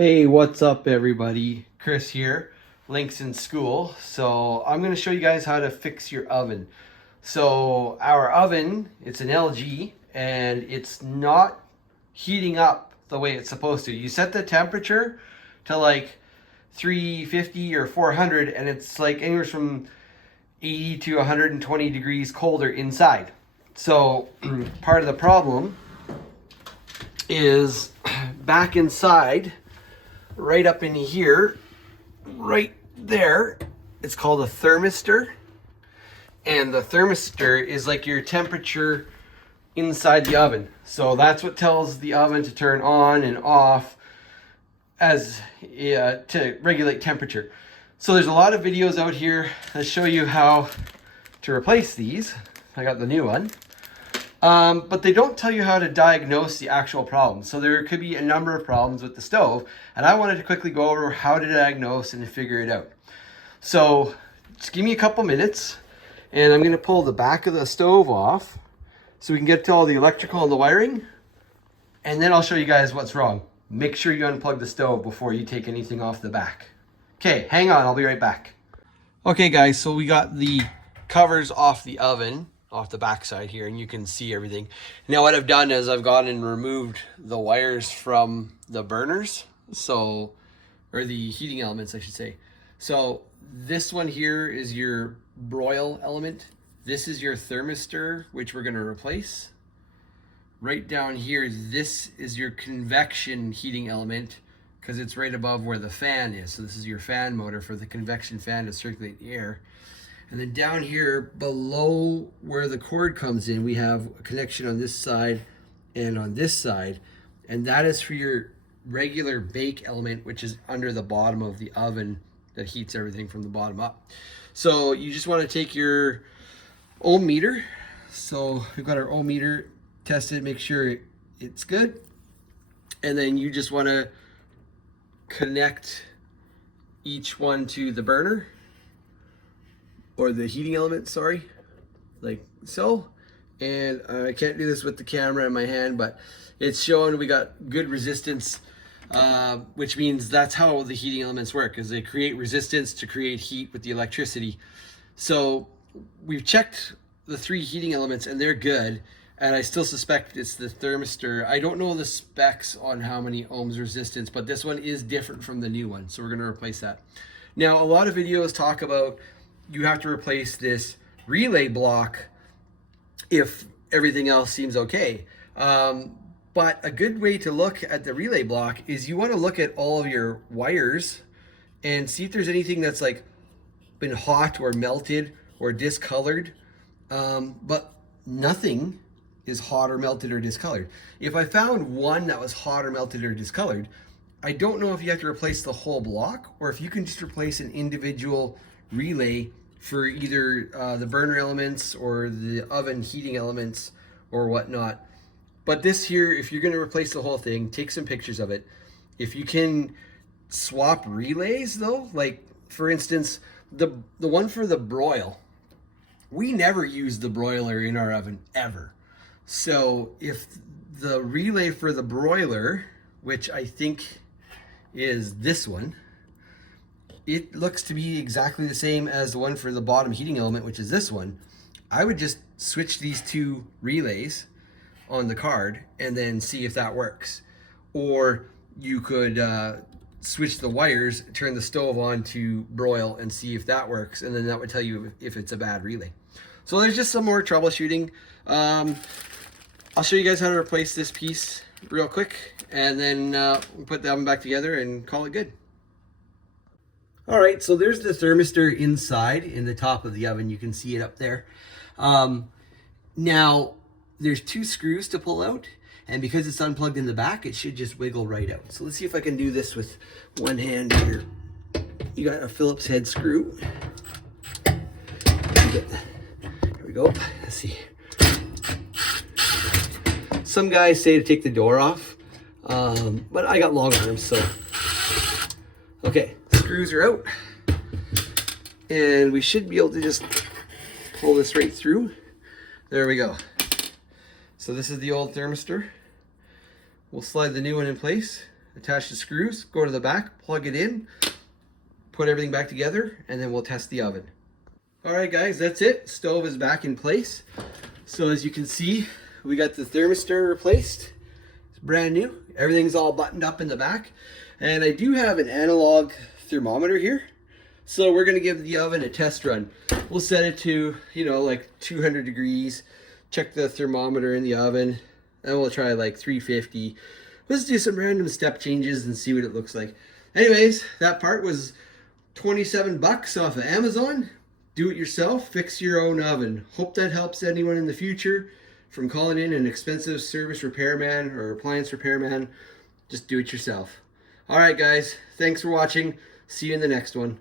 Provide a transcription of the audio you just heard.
Hey, what's up everybody? Chris here, Link's in school. So I'm going to show you guys how to fix your oven. So our oven, it's an LG and it's not heating up the way it's supposed to. You set the temperature to like 350 or 400 and it's like anywhere from 80 to 120 degrees colder inside. So part of the problem is back inside, right up in here, right there, it's called a thermistor. And the thermistor is like your temperature inside the oven. So that's what tells the oven to turn on and off as to regulate temperature. So there's a lot of videos out here that show you how to replace these. I got the new one. But they don't tell you how to diagnose the actual problem. So there could be a number of problems with the stove, and I wanted to quickly go over how to diagnose and to figure it out. So just give me a couple minutes, and I'm going to pull the back of the stove off so we can get to all the electrical and the wiring, and then I'll show you guys what's wrong. Make sure you unplug the stove before you take anything off the back. Okay, hang on, I'll be right back. Okay guys, so we got the covers off the oven, off the back side here, and you can see everything. Now what I've done is I've gone and removed the wires from the burners, so, or the heating elements I should say. So this one here is your broil element. This is your thermistor, which we're going to replace. Right down here, this is your convection heating element, because it's right above where the fan is. So this is your fan motor for the convection fan to circulate the air. And then down here below where the cord comes in, we have a connection on this side and on this side. And that is for your regular bake element, which is under the bottom of the oven that heats everything from the bottom up. So you just want to take your ohm meter. So we've got our ohm meter tested, make sure it's good. And then you just want to connect each one to the burner, or the heating element, sorry, like so. And I can't do this with the camera in my hand, but it's showing we got good resistance, which means that's how the heating elements work, is they create resistance to create heat with the electricity. So we've checked the three heating elements and they're good, and I still suspect it's the thermistor. I don't know the specs on how many ohms resistance, but this one is different from the new one, so we're gonna replace that. Now, a lot of videos talk about you have to replace this relay block if everything else seems okay. But a good way to look at the relay block is you want to look at all of your wires and see if there's anything that's like been hot or melted or discolored. But nothing is hot or melted or discolored. If I found one that was hot or melted or discolored, I don't know if you have to replace the whole block or if you can just replace an individual relay for either the burner elements or the oven heating elements or whatnot. But this here, if you're going to replace the whole thing, take some pictures of it. If you can swap relays though, like for instance, the one for the broil, we never use the broiler in our oven ever. So if the relay for the broiler, which I think is this one, it looks to be exactly the same as the one for the bottom heating element, which is this one, I would just switch these two relays on the card and then see if that works. Or you could switch the wires, turn the stove on to broil and see if that works, and then that would tell you if it's a bad relay. So there's just some more troubleshooting. I'll show you guys how to replace this piece real quick, and then we'll put the oven back together and call it good. All right, so there's the thermistor inside in the top of the oven. You can see it up there. Now, there's two screws to pull out, and because it's unplugged in the back, it should just wiggle right out. So let's see if I can do this with one hand here. You got a Phillips head screw. Here we go. Let's see. Some guys say to take the door off, but I got long arms, so. Okay, screws are out. And we should be able to just pull this right through. There we go. So this is the old thermistor. We'll slide the new one in place attach the screws, go to the back, plug it in, put everything back together, and then we'll test the oven. All right guys, that's it. Stove is back in place. So as you can see, we got the thermistor replaced. It's brand new. Everything's all buttoned up in the back. And I do have an analog thermometer here. So we're gonna give the oven a test run. We'll set it to, you know, like 200 degrees, check the thermometer in the oven, and we'll try like 350. Let's do some random step changes and see what it looks like. Anyways, that part was 27 bucks off of Amazon. Do it yourself, fix your own oven. Hope that helps anyone in the future from calling in an expensive service repairman or appliance repairman. Just do it yourself. All right, guys, thanks for watching. See you in the next one.